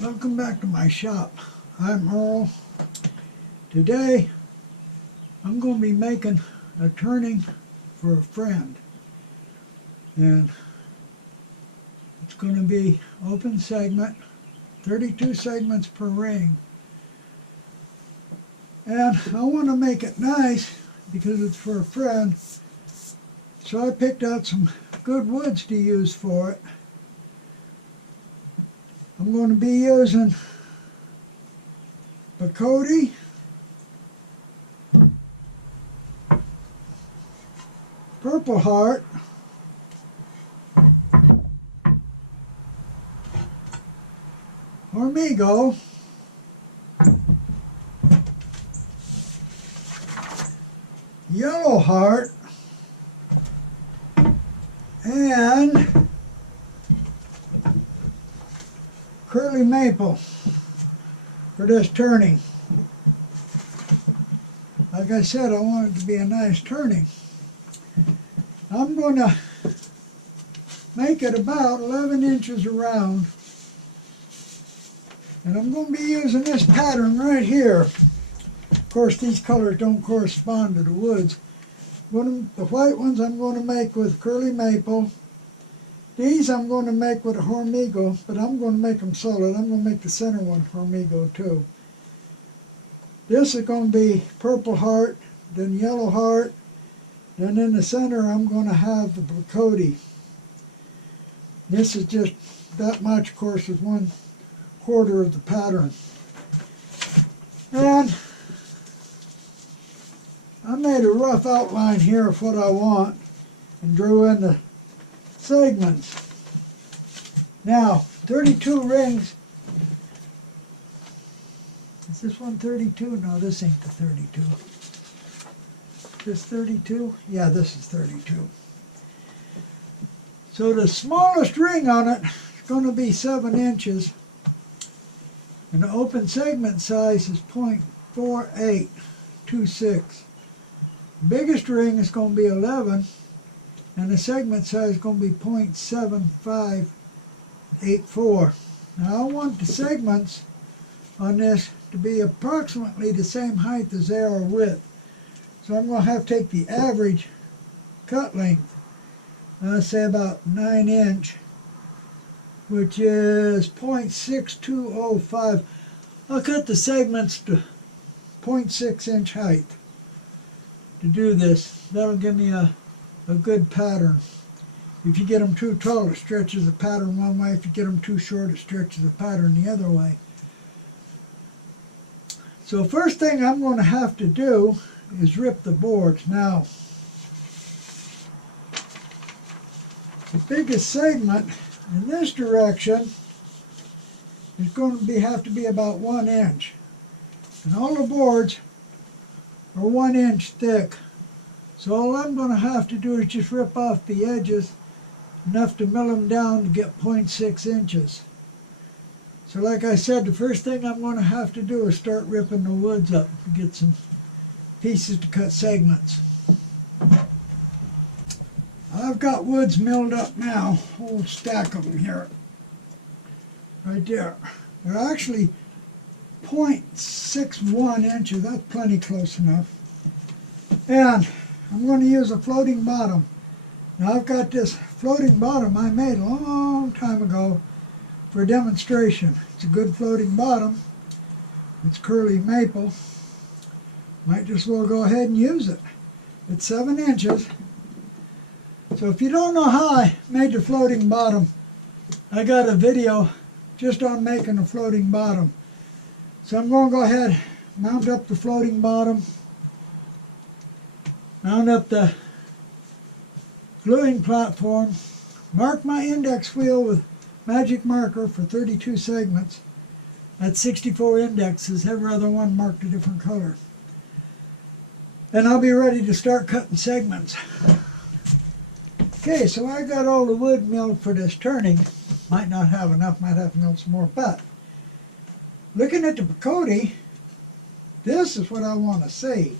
Welcome back to my shop. I'm Earl. Today I'm going to be making a turning for a friend, and it's going to be open segment, 32 segments per ring, and I want to make it nice because it's for a friend, so I picked out some good woods to use for it. I'm going to be using Bacote, Purple Heart, Hormigo, Yellow Heart, and Curly Maple for this turning. Like I said, I want it to be a nice turning. I'm going to make it about 11 inches around, and I'm going to be using this pattern right here. Of course, these colors don't correspond to the woods. The white ones I'm going to make with Curly Maple. These I'm going to make with a Hormigo, but I'm going to make them solid. I'm going to make the center one Hormigo too. This is going to be Purple Heart, then Yellow Heart, then in the center I'm going to have the Bacote. This is just that much, of course, is 1/4 of the pattern. And I made a rough outline here of what I want and drew in the segments. Now, 32 rings. Is this one 32? No, this ain't the 32. This 32? Yeah, this is 32. So the smallest ring on it is going to be 7 inches. And the open segment size is 0.4826. The biggest ring is going to be 11. And the segment size is going to be 0.7584. Now I want the segments on this to be approximately the same height as they are width. So I'm going to have to take the average cut length, let's say about 9 inch, which is 0.6205. I'll cut the segments to 0.6 inch height to do this. That'll give me a good pattern. If you get them too tall, it stretches the pattern one way. If you get them too short, it stretches the pattern the other way. So first thing I'm going to have to do is rip the boards. Now, the biggest segment in this direction is going to have to be about 1 inch. And all the boards are 1 inch thick. So all I'm going to have to do is just rip off the edges enough to mill them down to get 0.6 inches. So like I said, the first thing I'm going to have to do is start ripping the woods up and get some pieces to cut segments. I've got woods milled up now, a whole stack of them here, right there. They're actually 0.61 inches, that's plenty close enough. And I'm going to use a floating bottom. Now I've got this floating bottom I made a long time ago for a demonstration. It's a good floating bottom. It's Curly Maple. Might just well go ahead and use it. It's 7 inches. So if you don't know how I made the floating bottom, I got a video just on making a floating bottom. So I'm going to go ahead, mount up the floating bottom, mount up the gluing platform, mark my index wheel with magic marker for 32 segments. That's 64 indexes, every other one marked a different color. And I'll be ready to start cutting segments. Okay, so I got all the wood milled for this turning. Might not have enough, might have to mill some more, but looking at the Bacote, this is what I want to see.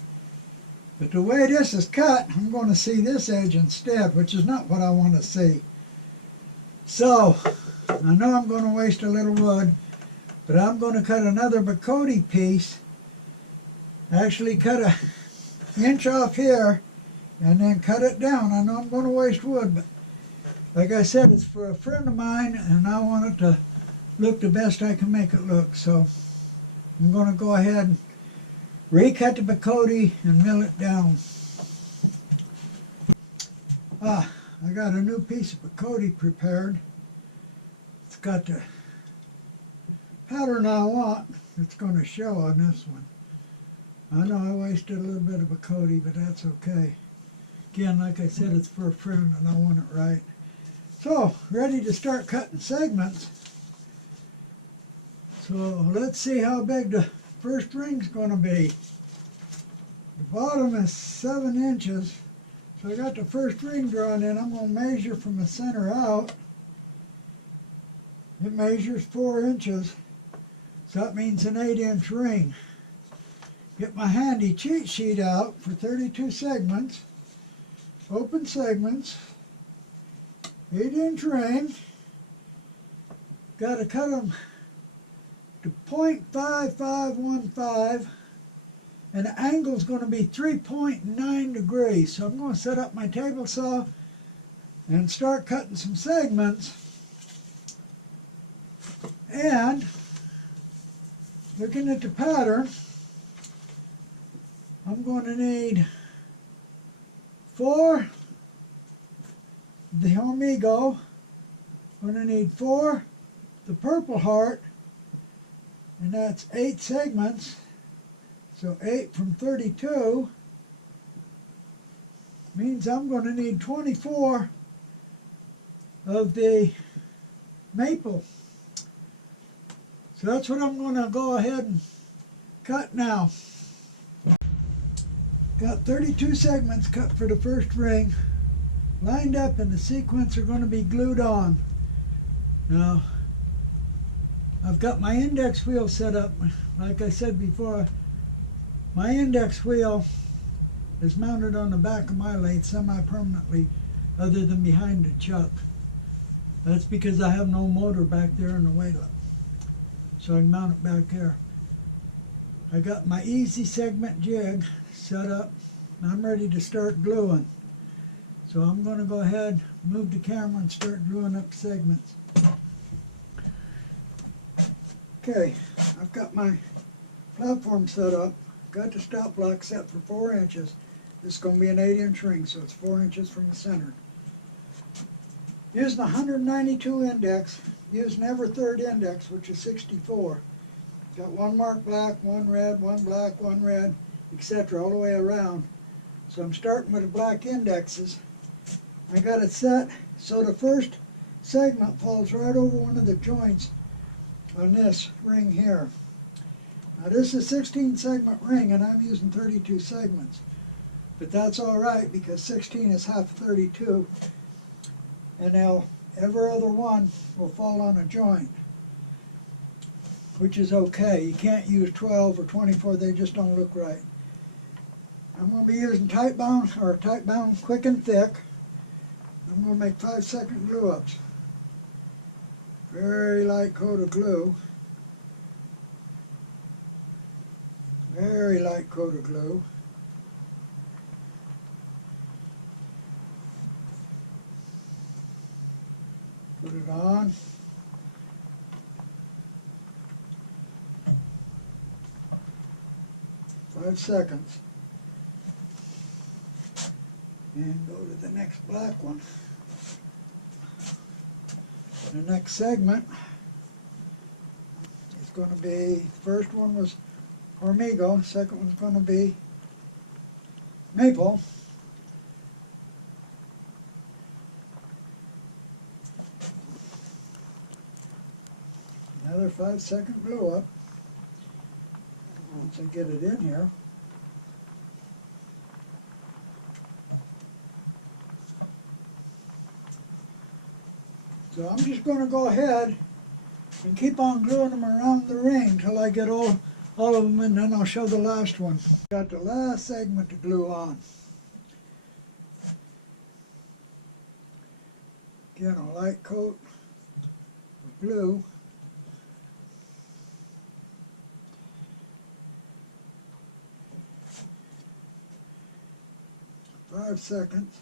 But the way this is cut, I'm going to see this edge instead, which is not what I want to see. So, I know I'm going to waste a little wood, But I'm going to cut another Bacote piece. Actually cut an inch off here and then cut it down. I know I'm going to waste wood, but like I said, it's for a friend of mine and I want it to look the best I can make it look. So I'm going to go ahead and recut the Bacote and mill it down. I got a new piece of Bacote prepared. It's got the pattern I want. It's going to show on this one. I know I wasted a little bit of Bacote, but that's okay. Again, like I said, it's for a friend and I want it right. So, ready to start cutting segments. So let's see how big the first ring's going to be. The bottom is 7 inches. So I got the first ring drawn in. I'm going to measure from the center out. It measures 4 inches. So that means an 8-inch ring. Get my handy cheat sheet out for 32 segments. Open segments. 8-inch ring. Got to cut them to 0.5515. And the angle is going to be 3.9 degrees. So I'm going to set up my table saw and start cutting some segments. And looking at the pattern, I'm going to need 4, the Hormigo. I'm going to need 4, the Purple Heart, and that's 8 segments. So 8 from 32 means I'm going to need 24 of the maple. So that's what I'm going to go ahead and cut now. Got 32 segments cut for the first ring, lined up, and the sequence are going to be glued on. Now, I've got my index wheel set up. Like I said before, my index wheel is mounted on the back of my lathe semi-permanently, other than behind the chuck. That's because I have no motor back there in the weight up. So I can mount it back there. I got my easy segment jig set up and I'm ready to start gluing. So I'm going to go ahead, move the camera and start gluing up segments. Okay, I've got my platform set up. Got the stop block set for 4 inches. This is going to be an 8-inch ring, so it's 4 inches from the center. Using 192 index, using every third index, which is 64. Got one marked black, one red, one black, one red, etc. all the way around. So I'm starting with the black indexes. I got it set so the first segment falls right over one of the joints on this ring here. Now this is a 16 segment ring and I'm using 32 segments. But that's alright because 16 is half 32 and now every other one will fall on a joint, which is okay. You can't use 12 or 24, they just don't look right. I'm going to be using tight bound quick and thick. I'm going to make 5-second glue ups. Very light coat of glue. Very light coat of glue. Put it on. Five seconds. And go to the next black one. The next segment is going to be, first one was Hormigo, second one's going to be maple. Another 5-second glue up. Once I get it in here. So I'm just going to go ahead and keep on gluing them around the ring till I get all of them, and then I'll show the last one. Got the last segment to glue on. Again, a light coat of glue. 5 seconds.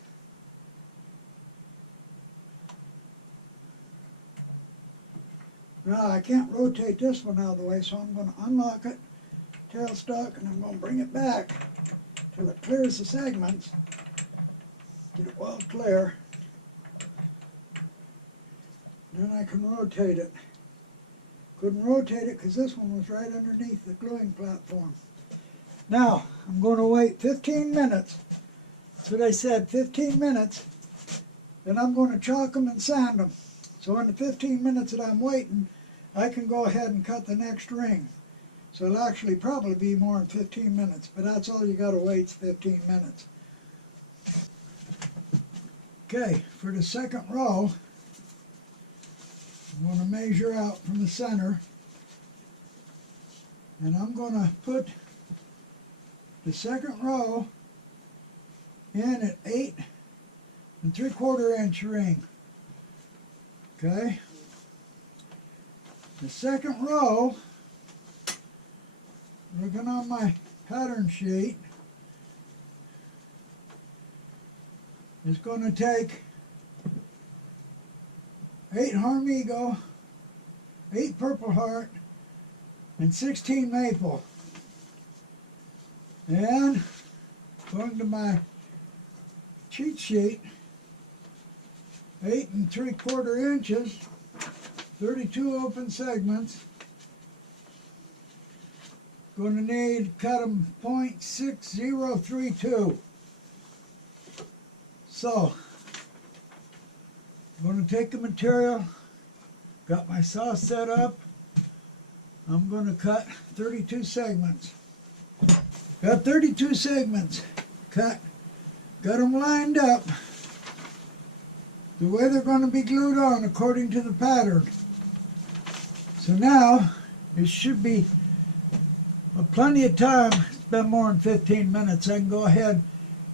Now I can't rotate this one out of the way, so I'm going to unlock it, tailstock, and I'm going to bring it back till it clears the segments. Get it well clear. Then I can rotate it. Couldn't rotate it because this one was right underneath the gluing platform. Now, I'm going to wait 15 minutes. That's what I said, 15 minutes. Then I'm going to chalk them and sand them. So in the 15 minutes that I'm waiting, I can go ahead and cut the next ring. So it'll actually probably be more than 15 minutes, but that's all you got to wait is 15 minutes. Okay, for the second row, I'm going to measure out from the center, and I'm going to put the second row in at 8 3/4 inch ring. Okay. The second row, looking on my pattern sheet, is going to take 8 Harmigo, 8 Purple Heart, and 16 Maple. And going to my cheat sheet, 8 3/4 inches, 32 open segments. Going to need cut them .6032. So, I'm going to take the material, got my saw set up. I'm going to cut 32 segments. Got 32 segments cut, got them lined up the way they're going to be glued on according to the pattern. So now, it should be plenty of time. It's been more than 15 minutes. I can go ahead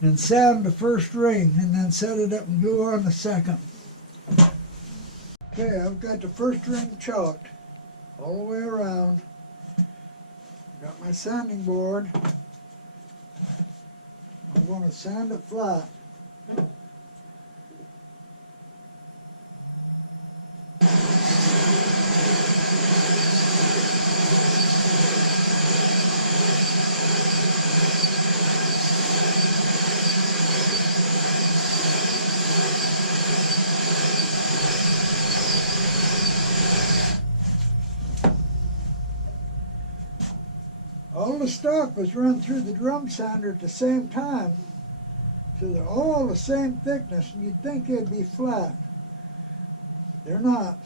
and sand the first ring and then set it up and glue on the second. Okay, I've got the first ring chalked all the way around. Got my sanding board. I'm going to sand it flat. All the stock was run through the drum sander at the same time, so they're all the same thickness, and you'd think they'd be flat. They're not.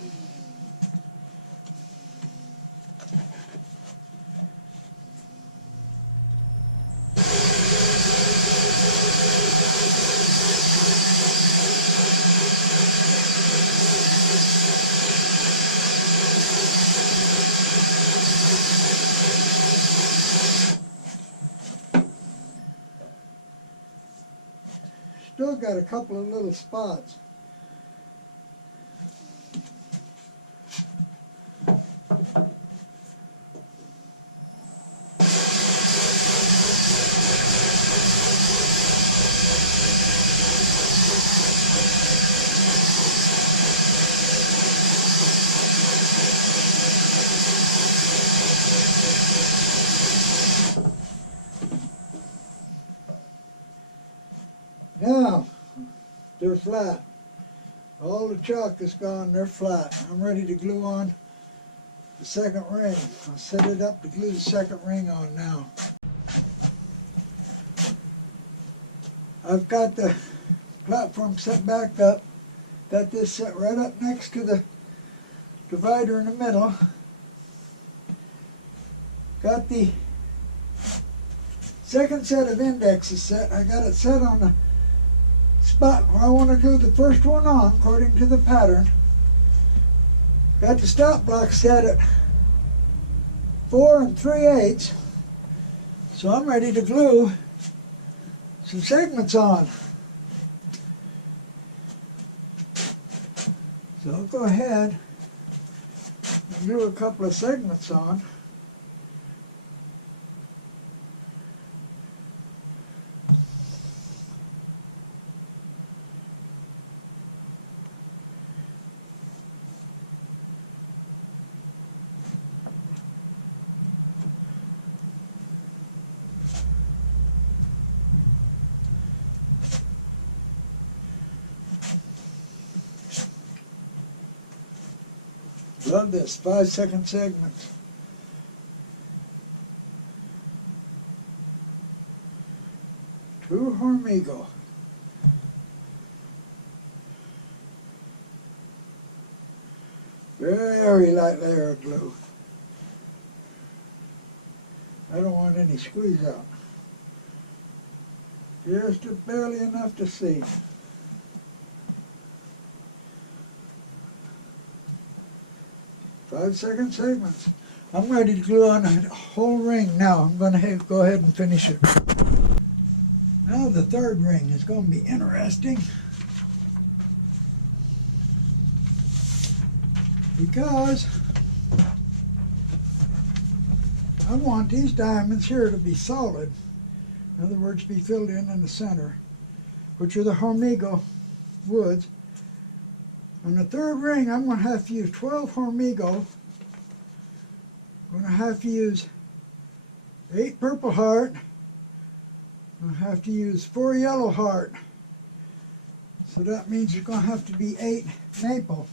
Still got a couple of little spots. Now, they're flat. All the chalk is gone, they're flat. I'm ready to glue on the second ring. I'll set it up to glue the second ring on now. I've got the platform set back up. Got this set right up next to the divider in the middle. Got the second set of indexes set. I got it set on the spot where I want to glue the first one on according to the pattern. Got the stop block set at 4 3/8. So I'm ready to glue some segments on. So I'll go ahead and glue a couple of segments on. Love this, 5-second segments. Two hormigo. Very light layer of glue. I don't want any squeeze out. Just barely enough to see. Five-second segments. I'm ready to glue on a whole ring now. I'm going to go ahead and finish it. Now the third ring is going to be interesting, because I want these diamonds here to be solid. In other words, be filled in the center, which are the hormigo woods. On the third ring, I'm going to have to use 12 hormigo. I'm going to have to use 8 purple heart. I'm going to have to use 4 yellow heart. So that means there's going to have to be 8 maple.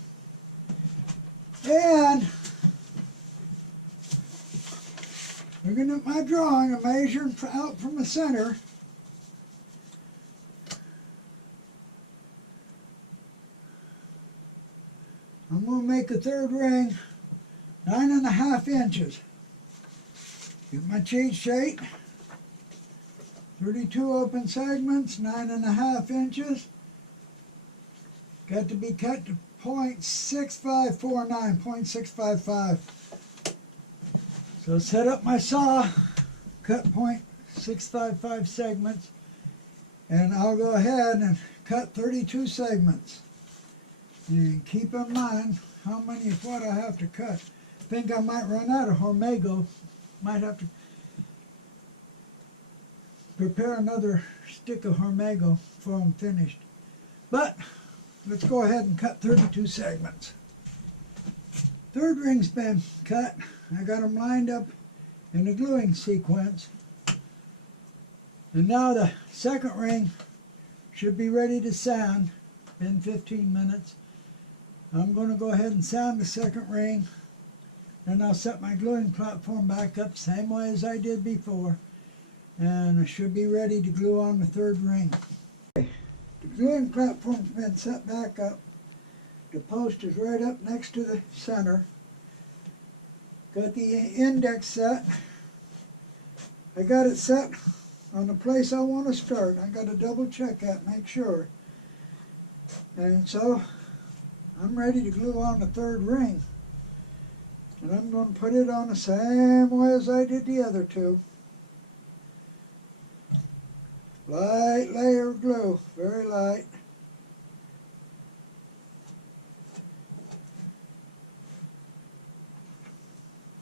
And looking at my drawing, I'm measuring out from the center. I'm going to make a third ring 9.5 inches. Get my cheat sheet. 32 open segments, 9.5 inches. Got to be cut to 0.6549, 0.655. So set up my saw, cut 0.655 segments, and I'll go ahead and cut 32 segments. And keep in mind how many is what I have to cut. I think I might run out of hormigo. Might have to prepare another stick of hormigo before I'm finished. But let's go ahead and cut 32 segments. Third ring's been cut. I got them lined up in the gluing sequence. And now the second ring should be ready to sand in 15 minutes. I'm going to go ahead and sand the second ring, and I'll set my gluing platform back up same way as I did before, and I should be ready to glue on the third ring. The gluing platform's been set back up. The post is right up next to the center. Got the index set. I got it set on the place I want to start. I got to double check that, make sure. And so I'm ready to glue on the third ring. And I'm going to put it on the same way as I did the other two. Light layer of glue, very light.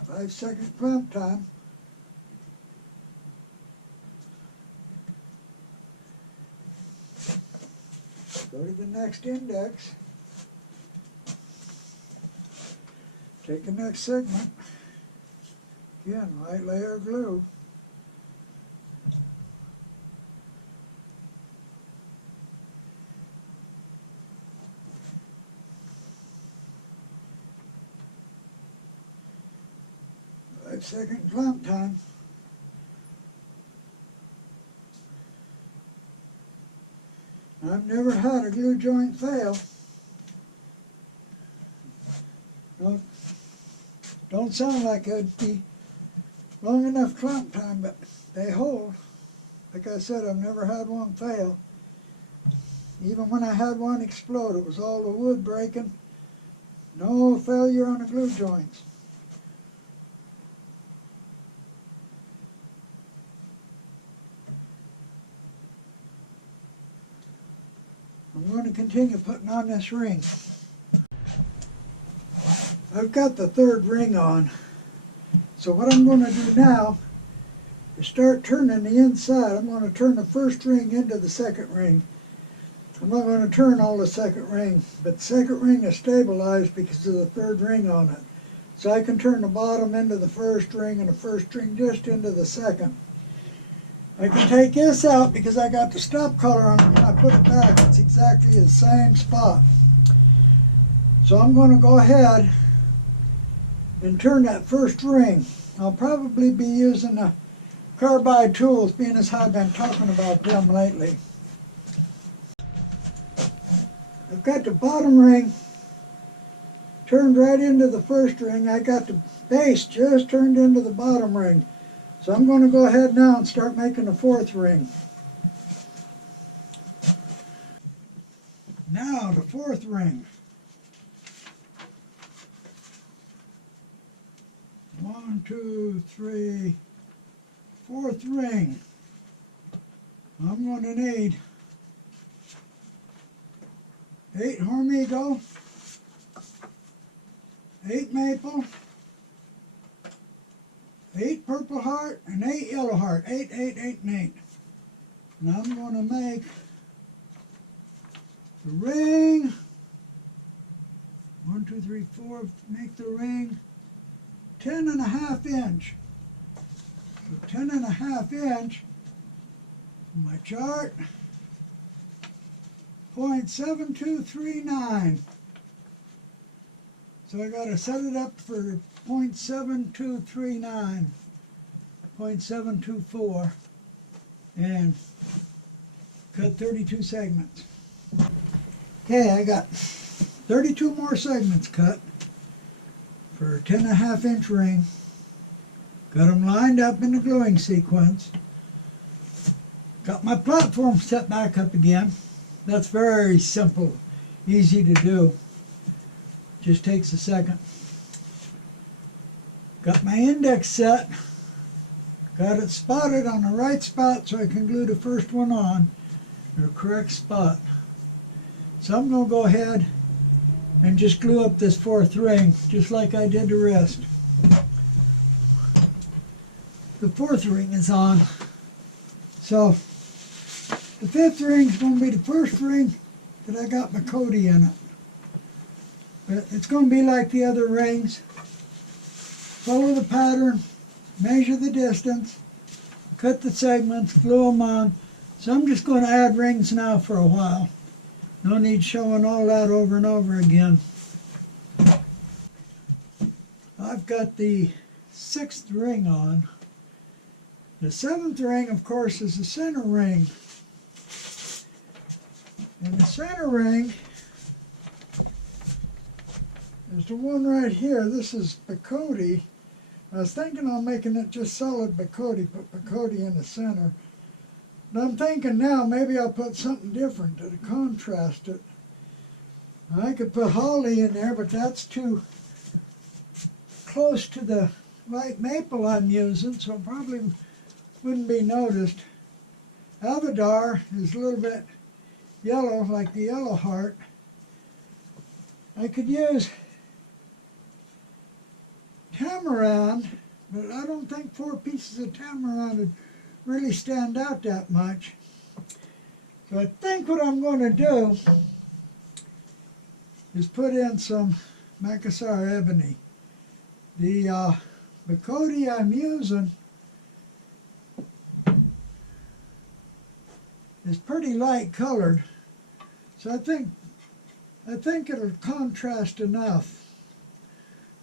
Five-second clamp time. Go to the next index. Take the next segment. Again, light layer of glue. Second clamp time. I've never had a glue joint fail. Don't sound like it'd be long enough clamp time, but they hold. Like I said, I've never had one fail. Even when I had one explode, it was all the wood breaking. No failure on the glue joints. I'm going to continue putting on this ring. I've got the third ring on. So what I'm going to do now is start turning the inside. I'm going to turn the first ring into the second ring. I'm not going to turn all the second ring, but the second ring is stabilized because of the third ring on it. So I can turn the bottom into the first ring and the first ring just into the second. I can take this out because I got the stop collar on it. When I put it back, it's exactly the same spot. So I'm going to go ahead and turn that first ring. I'll probably be using the carbide tools, being as how I've been talking about them lately. I've got the bottom ring turned right into the first ring. I got the base just turned into the bottom ring. So I'm going to go ahead now and start making the fourth ring. Now the fourth ring. 1, 2, 3, fourth ring. I'm going to need 8 hormigo, 8 maple, 8 purple heart, and 8 yellow heart. 8, 8, 8, and 8. And I'm going to make the ring. 1, 2, 3, 4. Make the ring 10.5 inch. So 10.5 inch. My chart. 0.7239. So I got to set it up for 0.7239, 0.724, and cut 32 segments. Okay, I got 32 more segments cut for a 10.5 inch ring. Got them lined up in the gluing sequence. Got my platform set back up again. That's very simple, easy to do. Just takes a second. Got my index set. Got it spotted on the right spot so I can glue the first one on the correct spot. So I'm going to go ahead and just glue up this fourth ring just like I did the rest. The fourth ring is on. So the fifth ring is going to be the first ring that I got my Cody in it. But it's going to be like the other rings. Follow the pattern, measure the distance, cut the segments, glue them on. So I'm just going to add rings now for a while. No need showing all that over and over again. I've got the 6th ring on. The 7th ring, of course, is the center ring. And the center ring is the one right here. This is Bacote. I was thinking on making it just solid Bacote, put Bacote in the center. But I'm thinking now maybe I'll put something different to contrast it. I could put holly in there, but that's too close to the light maple I'm using, so it probably wouldn't be noticed. Avadar is a little bit yellow, like the yellow heart. I could use tamarind, but I don't think 4 pieces of tamarind would really stand out that much. So I think what I'm going to do is put in some Macassar ebony. The Bacote I'm using is pretty light colored, so I think it'll contrast enough.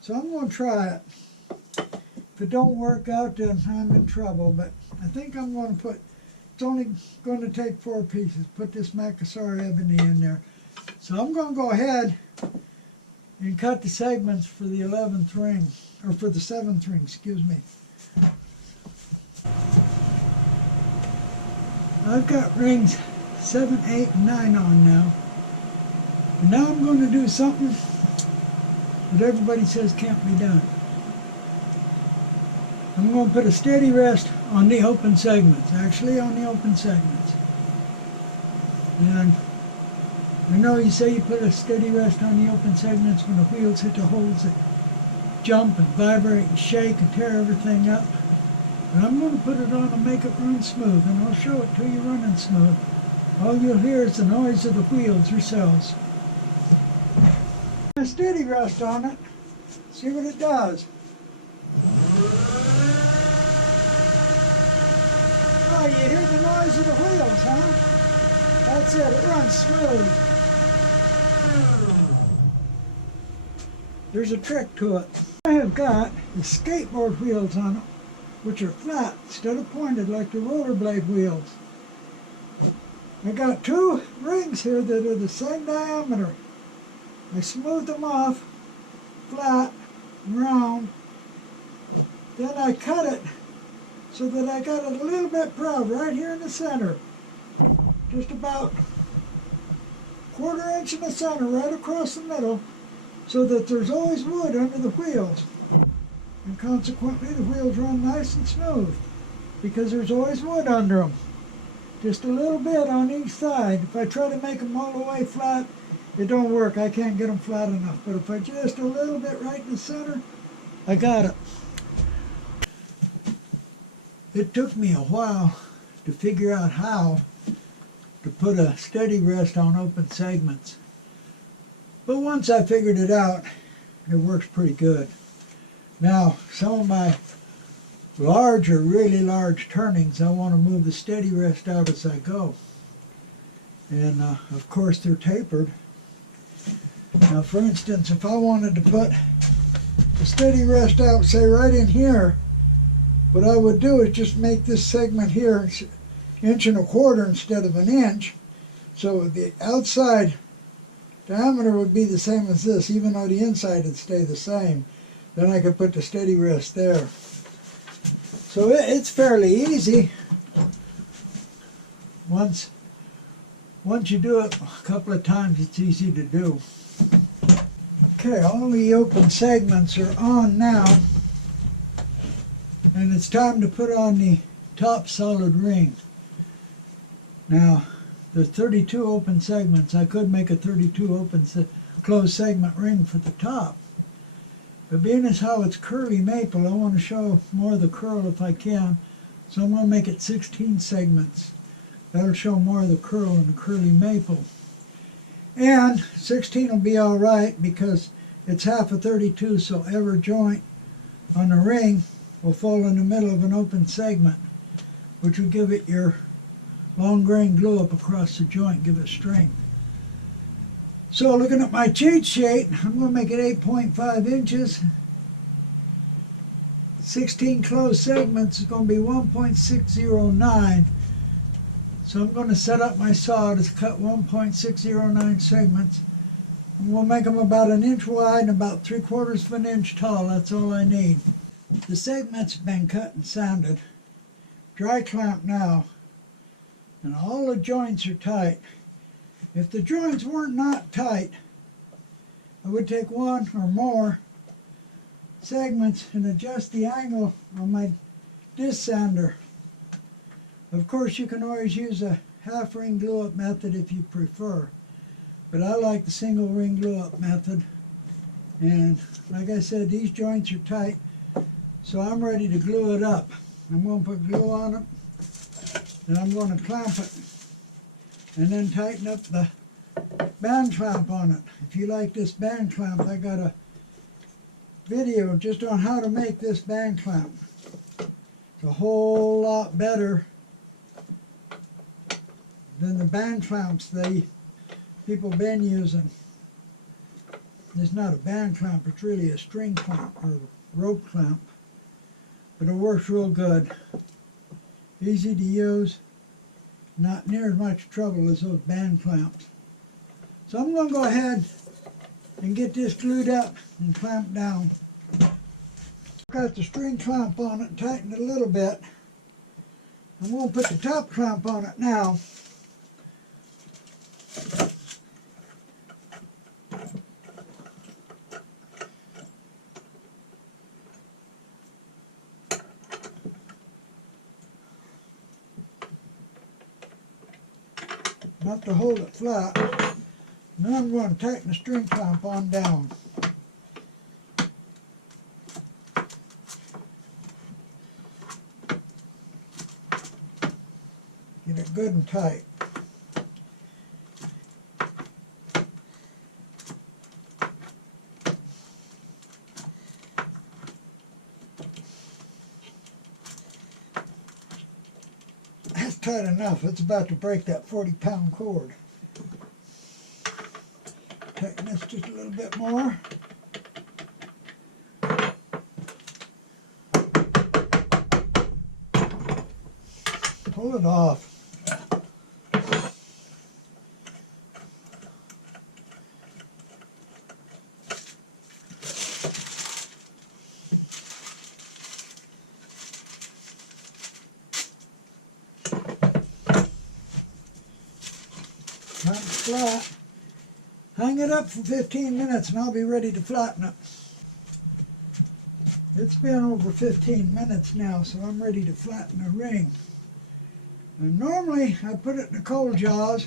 So I'm going to try it. If it don't work out, then I'm in trouble. But I think I'm going to put, it's only going to take 4 pieces, put this Macassar ebony in there. So I'm going to go ahead and cut the segments for the 11th ring, or for the 7th ring, excuse me. I've got rings 7, 8, and 9 on now. And now I'm going to do something that everybody says can't be done. I'm going to put a steady rest on the open segments, actually on the open segments. And I know you say you put a steady rest on the open segments when the wheels hit the holes that jump and vibrate and shake and tear everything up. But I'm going to put it on and make it run smooth, and I'll show it to you running smooth. All you'll hear is the noise of the wheels yourselves. A steady rest on it, see what it does. Oh, you hear the noise of the wheels, huh? That's it, it runs smooth. There's a trick to it. I have got the skateboard wheels on them, which are flat instead of pointed like the rollerblade wheels. I got two rings here that are the same diameter. I smoothed them off, flat, round. Then I cut it so that I got it a little bit proud right here in the center. Just about 1/4 inch in the center, right across the middle, so that there's always wood under the wheels. And consequently the wheels run nice and smooth because there's always wood under them. Just a little bit on each side. If I try to make them all the way flat, it don't work. I can't get them flat enough. But if I just a little bit right in the center, I got it. It took me a while to figure out how to put a steady rest on open segments. But once I figured it out, it works pretty good. Now, some of my larger, really large turnings, I want to move the steady rest out as I go. And of course they're tapered. Now for instance, if I wanted to put the steady rest out, say right in here, what I would do is just make this segment here 1.25 inches instead of 1 inch. So the outside diameter would be the same as this, even though the inside would stay the same. Then I could put the steady rest there. So it's fairly easy. Once you do it a couple of times, it's easy to do. Okay, all the open segments are on now. And it's time to put on the top solid ring. Now, there's 32 open segments. I could make a 32 closed segment ring for the top. But being as how it's curly maple, I want to show more of the curl if I can. So I'm going to make it 16 segments. That'll show more of the curl in the curly maple. And 16 will be all right because it's half a 32, so every joint on the ring will fall in the middle of an open segment, which will give it your long grain glue up across the joint, give it strength. So looking at my cheat sheet, I'm going to make it 8.5 inches. 16 closed segments is going to be 1.609. So I'm going to set up my saw to cut 1.609 segments. And we'll make them about 1 inch wide and about 3/4 of an inch tall. That's all I need. The segments have been cut and sanded. Dry clamp now. And all the joints are tight. If the joints weren't not tight, I would take one or more segments and adjust the angle on my disc sander. Of course, you can always use a half ring glue up method if you prefer, but I like the single ring glue up method. And like I said, these joints are tight, so I'm ready to glue it up. I'm going to put glue on it, and I'm going to clamp it, and then tighten up the band clamp on it. If you like this band clamp, I got a video just on how to make this band clamp. It's a whole lot better than the band clamps people been using. It's not a band clamp, it's really a string clamp or rope clamp, but it works real good. Easy to use, not near as much trouble as those band clamps. So I'm going to go ahead and get this glued up and clamped down. Got the string clamp on it and tightened it a little bit. I'm going to put the top clamp on it now. Not to hold it flat. Now I'm going to tighten the string clamp on down. Get it good and tight. That's tight enough. It's about to break that 40-pound cord. Tighten this just a little bit more. pull it off. Not flat. Hang it up for 15 minutes and I'll be ready to flatten it. It's been over 15 minutes now, so I'm ready to flatten the ring. And normally I put it in the coal jaws,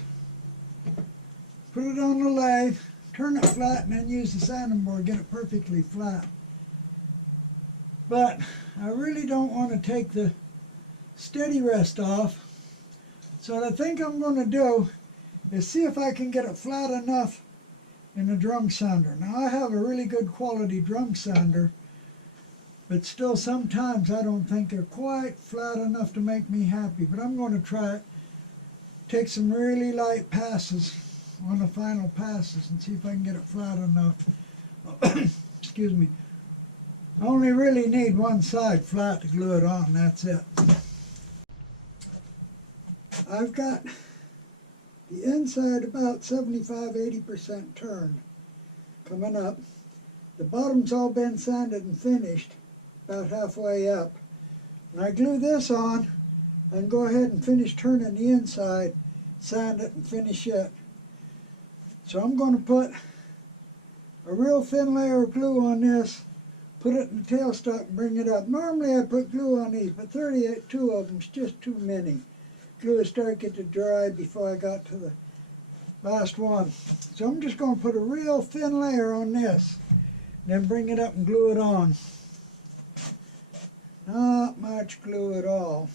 put it on the lathe, turn it flat, and then use the sanding board to get it perfectly flat. But I really don't want to take the steady rest off, so what I think I'm going to do is see if I can get it flat enough in the drum sander. Now I have a really good quality drum sander, but still sometimes I don't think they're quite flat enough to make me happy. But I'm going to try it, take some really light passes on the final passes and see if I can get it flat enough. Excuse me. I only really need one side flat to glue it on, that's it. I've got the inside about 75–80% turned, coming up. The bottom's all been sanded and finished, about halfway up. When I glue this on, I can go ahead and finish turning the inside, sand it and finish it. So I'm going to put a real thin layer of glue on this, put it in the tailstock and bring it up. Normally I put glue on these, but 32 of them is just too many. Glue started to dry before I got to the last one. So I'm just going to put a real thin layer on this, then bring it up and glue it on. Not much glue at all.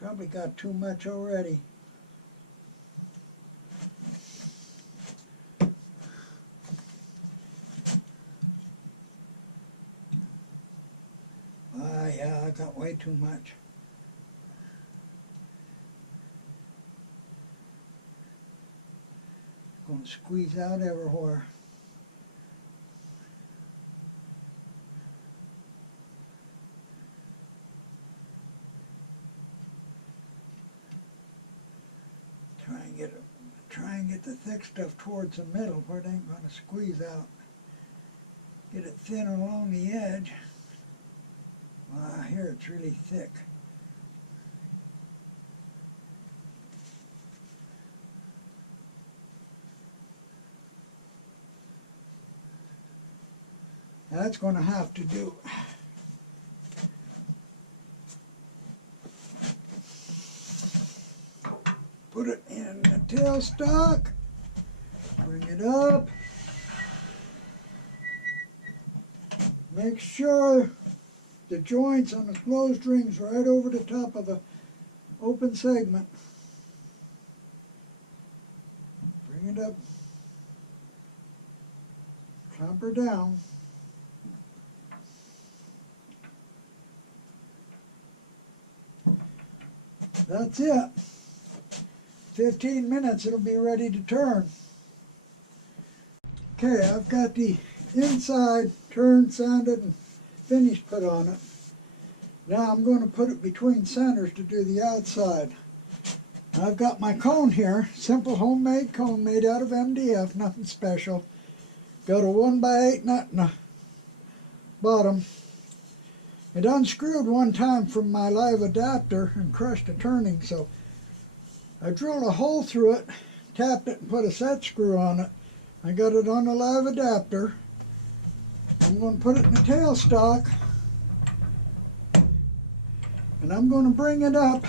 Probably got too much already. Yeah, I got way too much. Going to squeeze out everywhere. Try and get the thick stuff towards the middle where it ain't going to squeeze out. Get it thin along the edge. Here it's really thick. That's going to have to do. Put it in the tailstock, bring it up, make sure the joints on the closed rings right over the top of the open segment. Bring it up, clamp her down. That's it. 15 minutes, it'll be ready to turn. Okay, I've got the inside turned, sanded, and finish put on it. Now I'm going to put it between centers to do the outside. I've got my cone here, simple homemade cone made out of MDF, nothing special. Got a 1x8 nut in the bottom. It unscrewed one time from my live adapter and crushed a turning, so I drilled a hole through it, tapped it and put a set screw on it. I got it on the live adapter. I'm going to put it in the tailstock and I'm going to bring it up,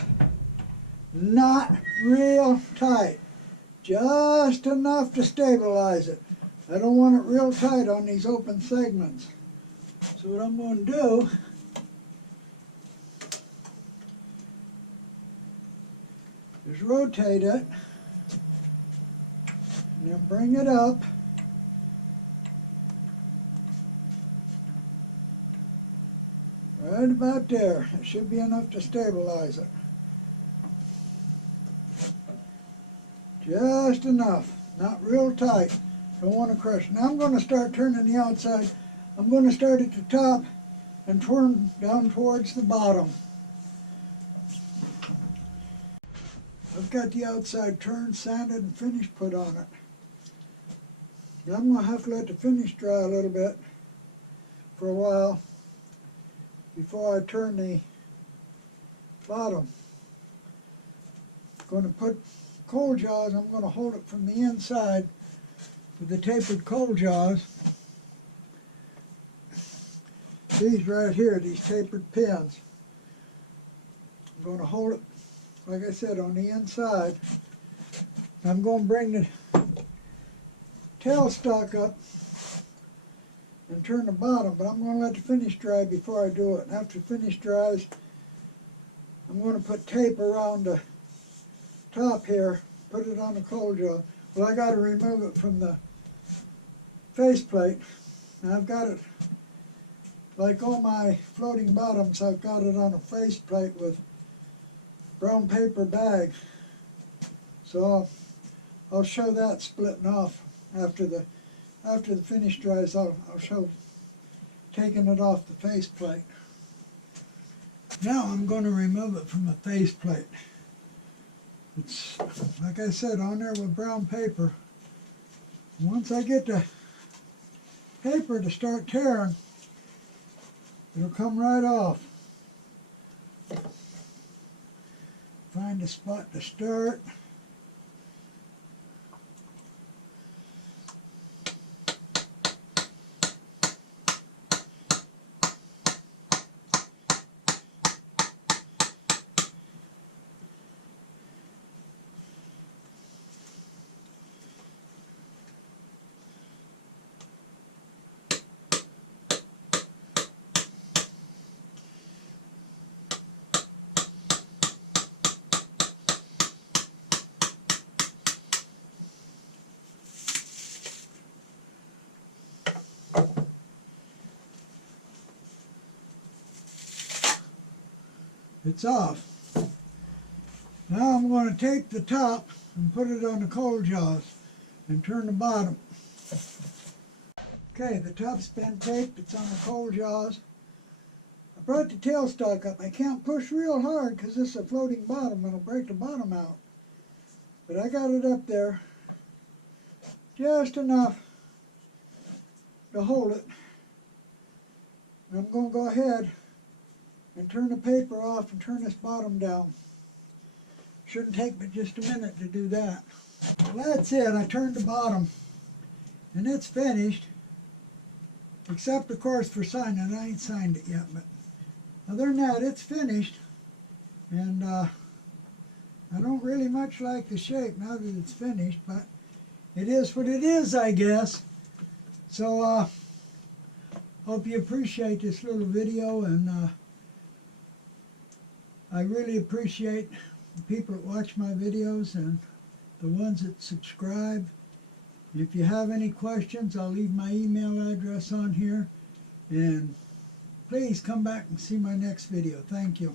not real tight, just enough to stabilize it. I don't want it real tight on these open segments. So what I'm going to do is rotate it and then bring it up. Right about there. It should be enough to stabilize it. Just enough. Not real tight. Don't want to crush. Now I'm going to start turning the outside. I'm going to start at the top and turn down towards the bottom. I've got the outside turned, sanded, and finish put on it. Now I'm going to have to let the finish dry a little bit for a while before I turn the bottom. I'm going to put coal jaws, I'm going to hold it from the inside with the tapered coal jaws. These right here, these tapered pins. I'm going to hold it, like I said, on the inside. I'm going to bring the tailstock up and turn the bottom, but I'm going to let the finish dry before I do it. And after the finish dries, I'm going to put tape around the top here, put it on the coal jaw. Well, I got to remove it from the faceplate. And I've got it, like all my floating bottoms, I've got it on a faceplate with brown paper bag. So I'll show that splitting off after the finish dries. I'll show taking it off the faceplate. Now I'm going to remove it from the faceplate. It's, like I said, on there with brown paper. Once I get the paper to start tearing, it'll come right off. Find a spot to start. It's off. Now I'm going to tape the top and put it on the coal jaws and turn the bottom. Okay, the top's been taped, it's on the coal jaws. I brought the tailstock up. I can't push real hard because this is a floating bottom and it'll break the bottom out. But I got it up there just enough to hold it. And I'm going to go ahead and turn the paper off and turn this bottom down. Shouldn't take but just a minute to do that. Well, that's it. I turned the bottom and it's finished, except of course for signing. I ain't signed it yet, but other than that, it's finished. And I don't really much like the shape now that it's finished, but it is what it is, I guess. So hope you appreciate this little video, and I really appreciate the people that watch my videos and the ones that subscribe. If you have any questions, I'll leave my email address on here. And please come back and see my next video. Thank you.